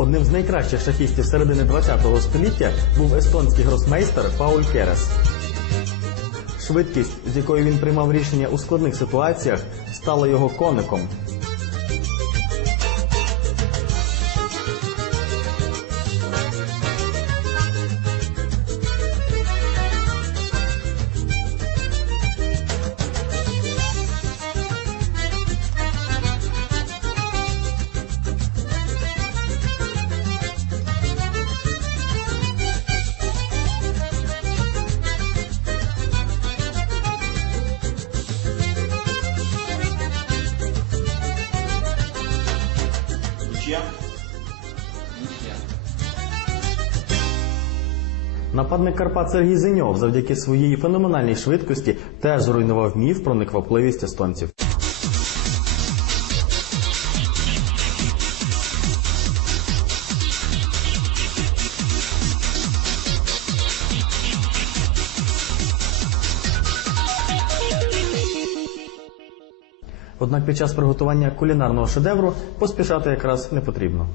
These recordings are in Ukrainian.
Одним з найкращих шахістів середини ХХ століття був естонський гросмейстер Пауль Керес. Швидкість, з якою він приймав рішення у складних ситуаціях, стала його коником. Нападник Карпат Сергій Зеньов завдяки своїй феноменальній швидкості теж зруйнував міф про неквапливість естонців. Однак під час приготування кулінарного шедевру поспішати якраз не потрібно.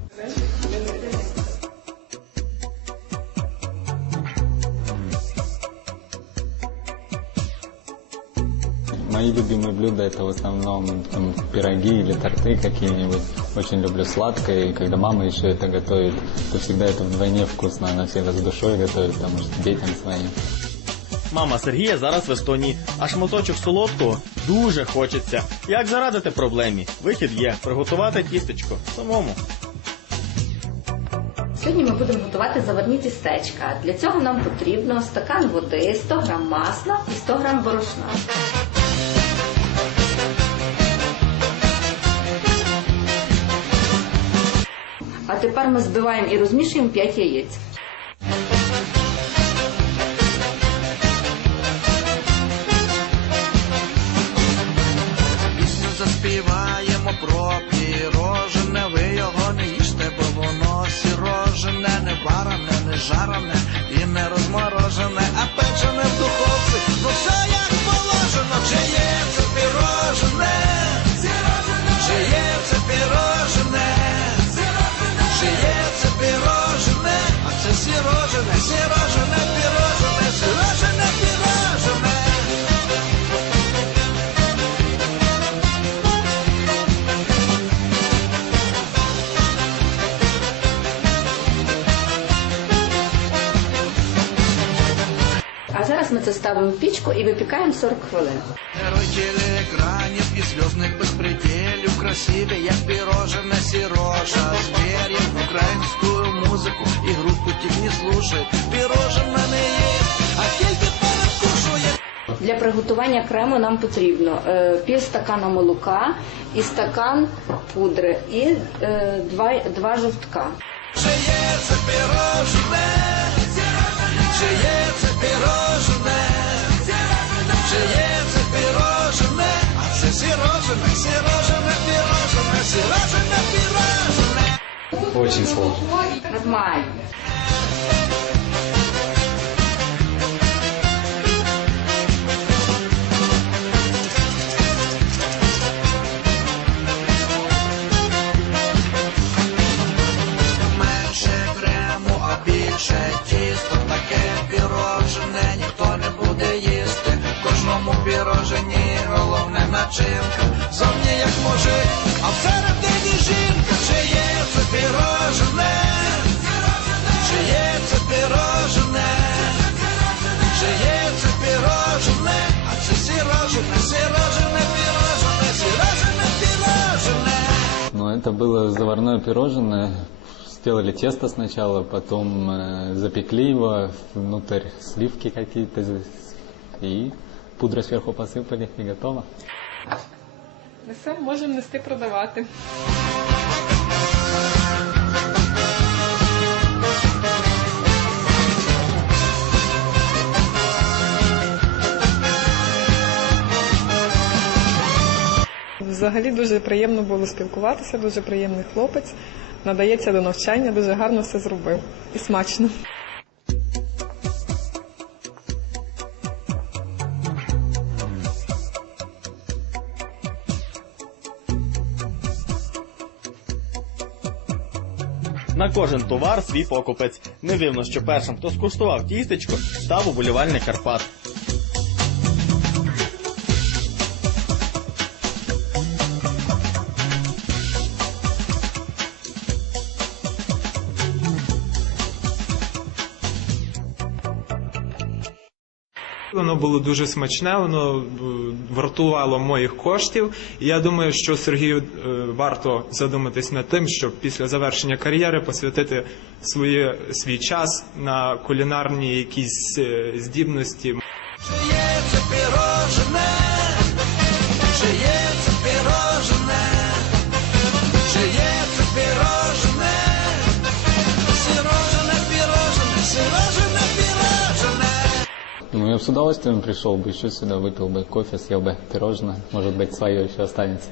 Мои любимые блюда это в основном там, пироги или торты какие-нибудь. Очень люблю сладкое, и когда мама еще это готовит, то всегда это вдвойне вкусно. Она всегда с душой готовит, потому что детям своим. Мама Сергія зараз в Естонії, а шматочок солодкого дуже хочеться. Як зарадити проблемі? Вихід є приготувати тістечко самому. Сьогодні ми будемо готувати заварні тістечка. Для цього нам потрібно стакан води, 100 грам масла і 100 грам борошна. А тепер ми збиваємо і розмішуємо 5 яєць. rara це ставимо в пічку і випікаємо 40 хвилин. Герой телеэкранов и звездных беспределів Красивее, як пирожное Сироша Зверев украинскую музику І групу тих не слушает Пироженое не есть, а тільки перекушує Для приготування крему нам потрібно е, пів стакана молока і стакан пудри і е, два, два жовтка. Чи є це пирожне? Сірожене, сірожене, пирожне, сірожене, Очень сложно. Нормально. пірожені головне начинка. Зовні як мужик, а всередині жінка. Чи є це пірожене? Чи є це пірожене? Чи є це пірожене? А це сірожене, сірожене, пірожене, сірожене, пірожене. Но это было заварное пирожное. Сделали тесто сначала, потом э, запекли его, внутрь сливки какие-то и пудру сверху посыпали и готово. Несемо, можемо нести продавати. Взагалі дуже приємно було спілкуватися, дуже приємний хлопець. Надається до навчання, дуже гарно все зробив і смачно. На кожен товар свій покупець. Не дивно, що першим, хто скуштував тістечко, став уболівальник Карпат. Воно було дуже смачне, воно е, вартувало моїх коштів. І я думаю, що Сергію е, варто задуматись над тим, щоб після завершення кар'єри посвятити своє, свій час на кулінарні якісь е, здібності. с удовольствием пришел бы еще сюда, выпил бы кофе, съел бы пирожное. Может быть, свое еще останется.